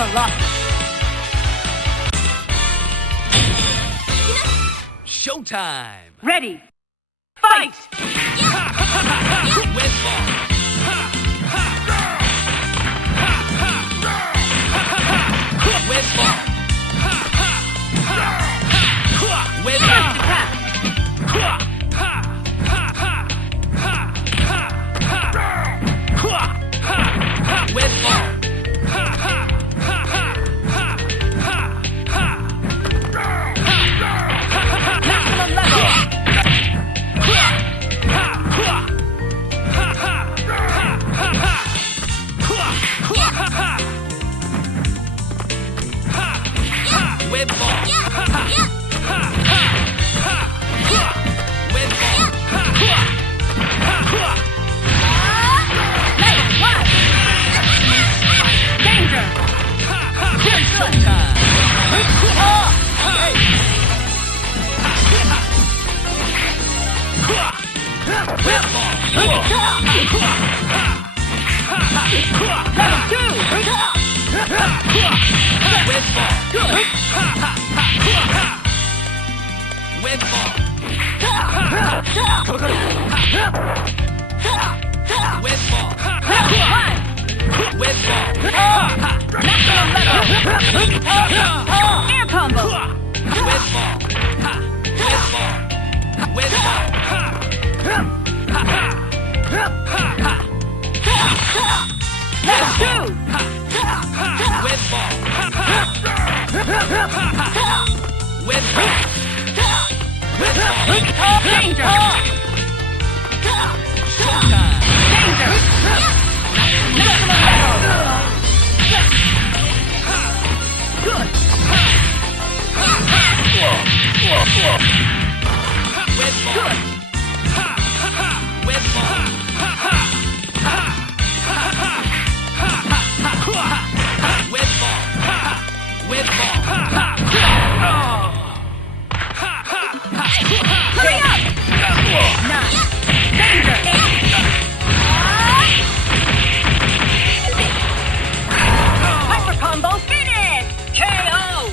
Colossus. Showtime! Ready. Fight! With ball! With ball! With First ball! attack. With ball! Maximum level. With ball! With ball! Level 1. Danger. Showtime! With ball! Level 2. With ball! With ball! With ball! Level 1. With ball! Maximum level. Air combo. With ball! With ball! With ball! Level 2. With ball! With ball! With ball! Danger. Showtime! Danger. Maximum level. Good. With ball! With ball! With ball! With ball! Hurry up. 9. Danger. 8. Hyper combo finish. KO.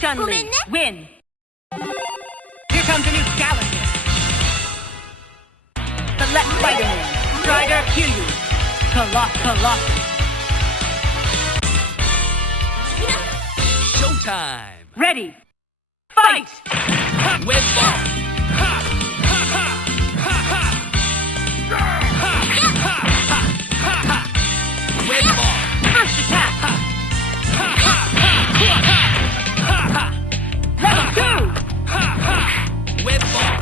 Chun-Li, win. Here comes a new challenger. Select Spiderman. Strider Kiryu. Colossus. Showtime! Ready. Fight. With ball! With ball! First attack. Level 2. With ball!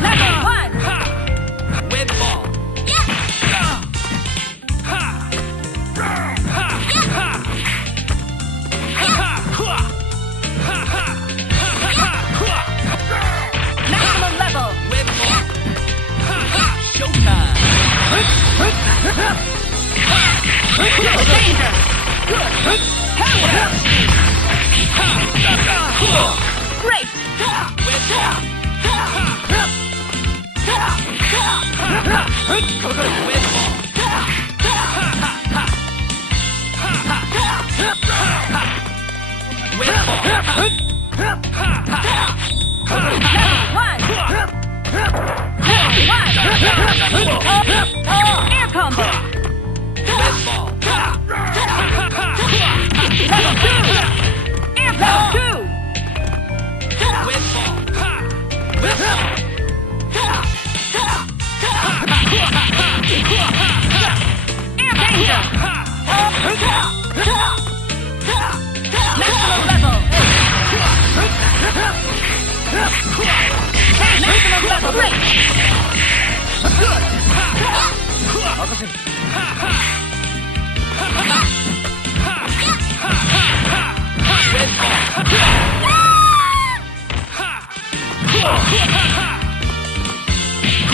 Level 1. With ball! Maximum level. With ball! Showtime! Danger. Great. With ball! With ball! With ball! Level 1. Air combo. With ball! Level 2. Air level 2. With ball! With ball! Air danger. Maximum level. Maximum level. Great. Good. With ball!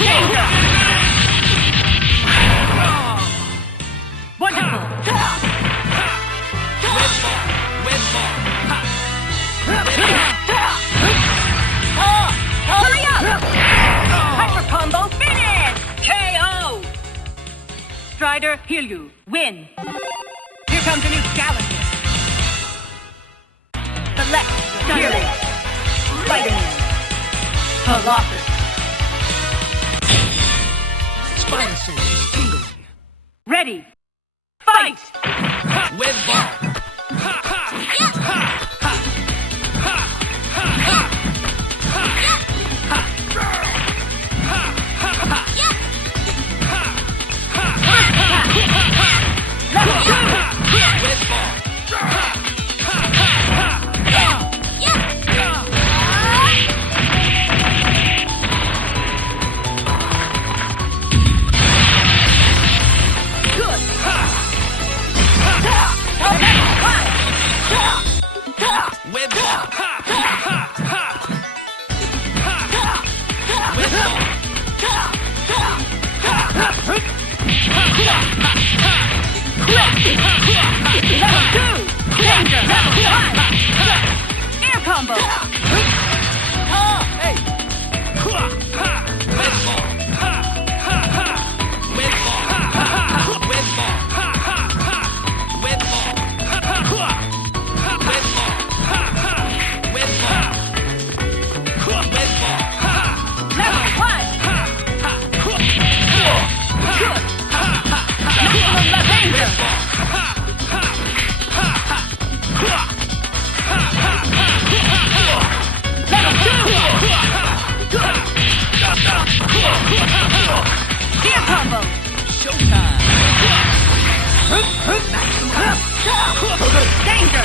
Danger. Wonderful. With ball! With ball! Strider, heal you. Win. Here comes a new challenger. Select your hero. Spiderman. Colossus. Spider sense is tingling. Ready. Fight! Web ball. Air combo! Air combo! Showtime. Danger!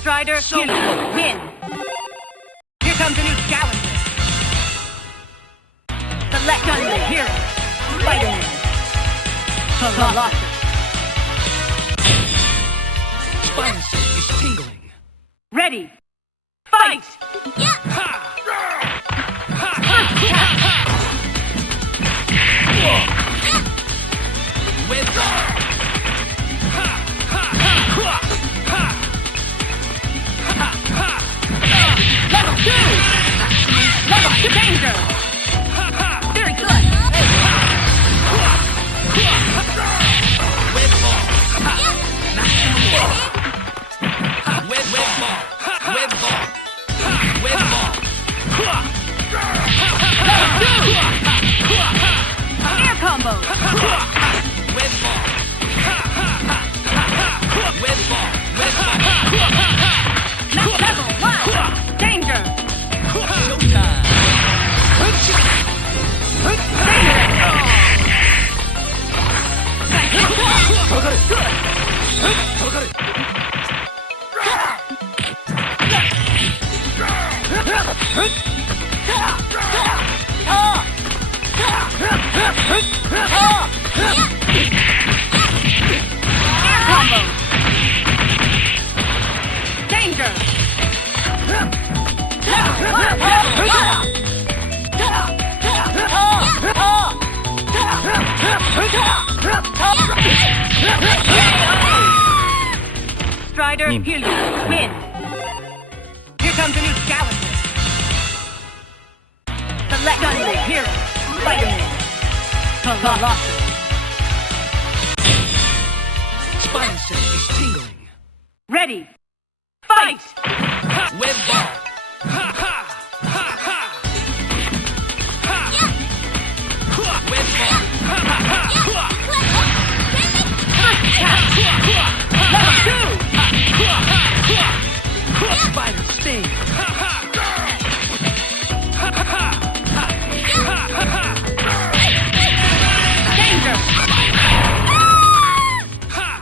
Strider, win. Here comes a new challenger. Select on the hero. Spiderman. Colossus. Spider sense is tingling. Ready. Fight! Level 2! Level 2 danger! Very good! Air combo! Level 1! Danger! Showtime. Air combo! Danger! Strider, heal you. Win. Here comes a new challenger. Select on the hero. Spiderman. Colossus. Spider sense is tingling. Ready. Fight! Web ball. Level 2! Spider sting. Danger!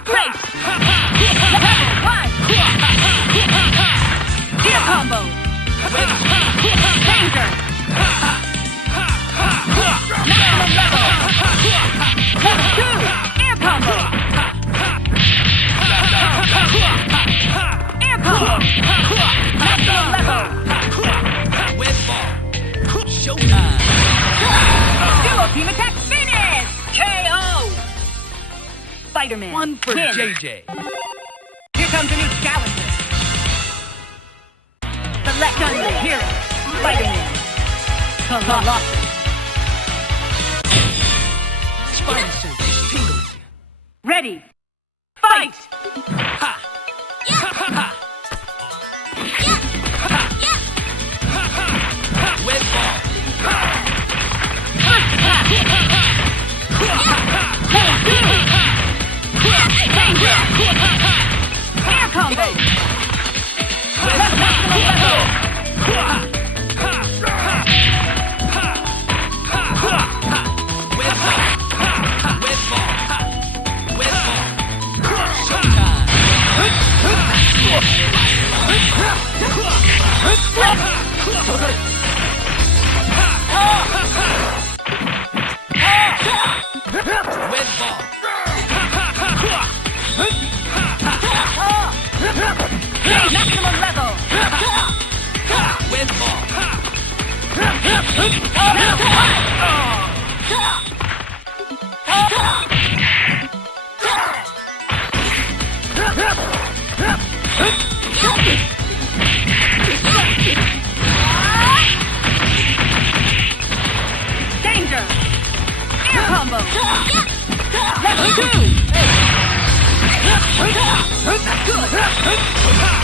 Great! Level Spiderman. One for Win. JJ. Here comes a new challenger. Select a new hero. Spiderman. Colossus. Spidey sense is tingling. Ready. Fight! Ha! Ha ha ha! Web ball. Air combo! Maximum level! Danger! Air combo! Level 2! Good!